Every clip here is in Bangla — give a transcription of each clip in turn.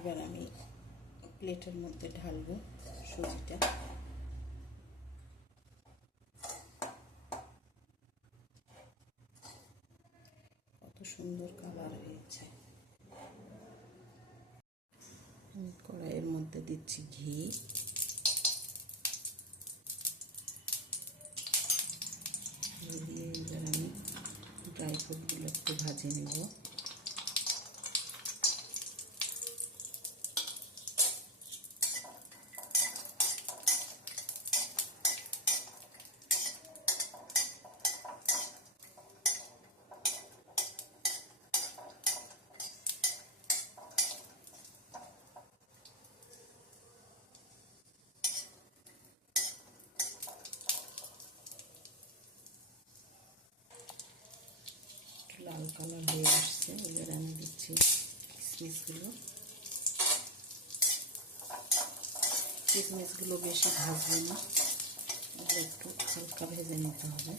এবার আমি প্লেটের মধ্যে ঢালবো সুজিটা। কত সুন্দর কালার হয়েছে। আমি কড়াইয়ের মধ্যে দিচ্ছি ঘি। ঘি দিয়ে এবার আমি ড্রাই ফ্রুটগুলো একটু ভাজে নেব লাল কালার হয়ে আসছে, এবার আমি দিচ্ছি কিশমিশগুলো কিশমিশগুলো বেশি ভাজবে না একটু হালকা ভেজে নিতে হবে।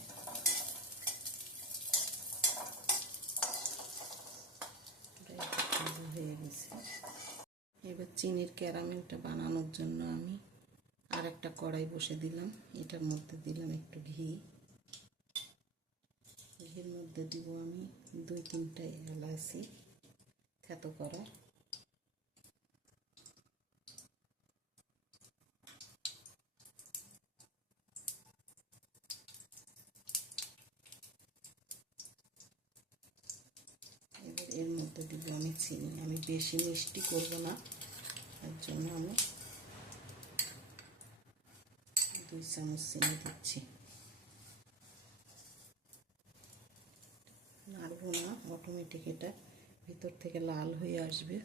হয়ে গেছে। এবার চিনির ক্যারামেলটা বানানোর জন্য আমি আর একটা কড়াই বসে দিলাম, এটার মধ্যে দিলাম একটু ঘি। এর মধ্যে দিব আমি দুই, তিনটা এলাচি থেতো করা। এর মধ্যে দিব আমি চিনি। আমি বেশি মিষ্টি করব না, তার জন্য আমি দুই চামচ চিনি দিচ্ছি। নাড়বো না অটোমেটিক এটা। ভিতর থেকে লাল হয়ে আসবে।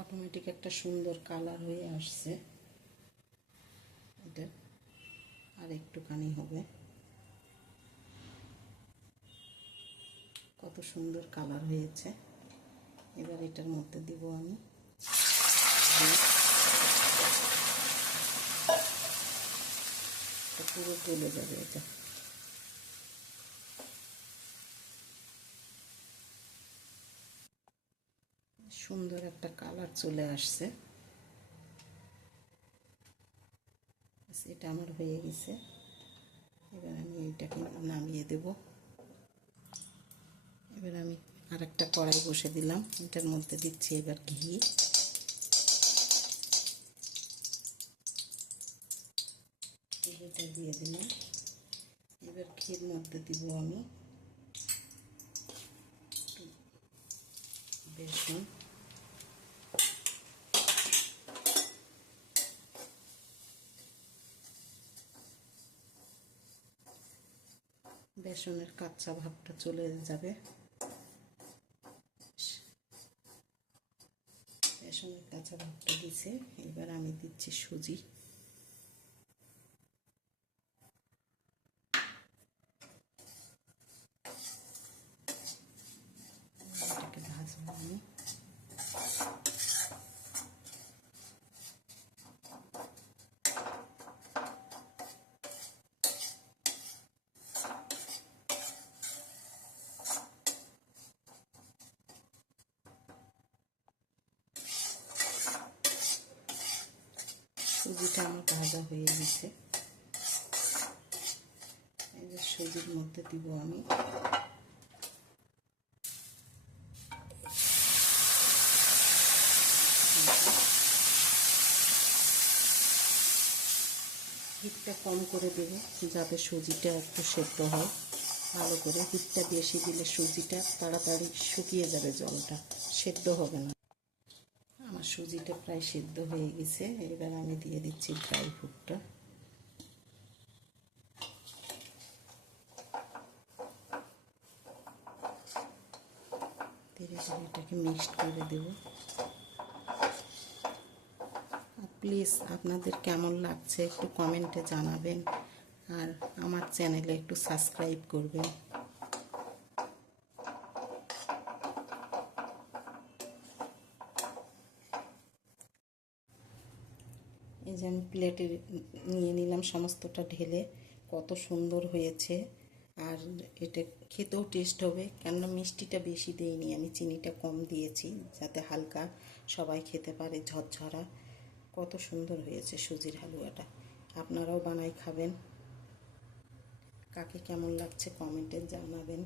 অটোমেটিক একটা সুন্দর কালার হয়ে আসছে। এটা আর একটুখানি হবে কত সুন্দর কালার হয়েছে। এবার এটার মধ্যে দিব আমি পুরো গলে যাবে এটা। সুন্দর একটা কালার চলে আসছে। এটা আমার হয়ে গেছে। এবার আমি এইটাকে নামিয়ে দেবো। এবার আমি আর একটা কড়াই বসে দিলাম। এটার মধ্যে দিচ্ছি এবার ঘি। এটা দিয়ে দিলাম। এবার ঘির মধ্যে দিব আমি বেসন। বেসনের কাঁচা ভাবটা চলে যাবে। বেসনের কাঁচা ভাবটা দিছে এবার আমি দিচ্ছি সুজি এটাকে ভাজবো আমি সুজিটা আমার ভাজা হয়ে গেছে। সুজির মধ্যে দিব আমি। হিটটা কম করে দেব যাতে সুজিটা একটু সেদ্ধ হয়। ভালো করে হিটটা বেশি দিলে সুজিটা তাড়াতাড়ি শুকিয়ে যাবে জলটা। সেদ্ধ হবে না। আমার সুজিটা প্রায় সিদ্ধ হয়ে গেছে। এবার আমি দিয়ে দিচ্ছি ড্রাই ফ্রুটটা। ধীরে ধীরে এটাকে মিক্সড করে দেব। প্লিজ আপনাদের কেমন লাগছে একটু কমেন্টে জানাবেন। আর আমার চ্যানেলে একটু সাবস্ক্রাইব করবেন। যে আমি প্লেটে নিয়ে নিলাম সমস্তটা ঢেলে, কত সুন্দর হয়েছে। আর এটা খেতেও টেস্ট হবে, কেননা মিষ্টিটা বেশি দিইনি, আমি চিনিটা কম দিয়েছি যাতে হালকা সবাই খেতে পারে ঝরঝরা। কত সুন্দর হয়েছে সুজির হালুয়াটা। আপনারাও বানাই খাবেন। কাকে কেমন লাগছে কমেন্টে জানাবেন।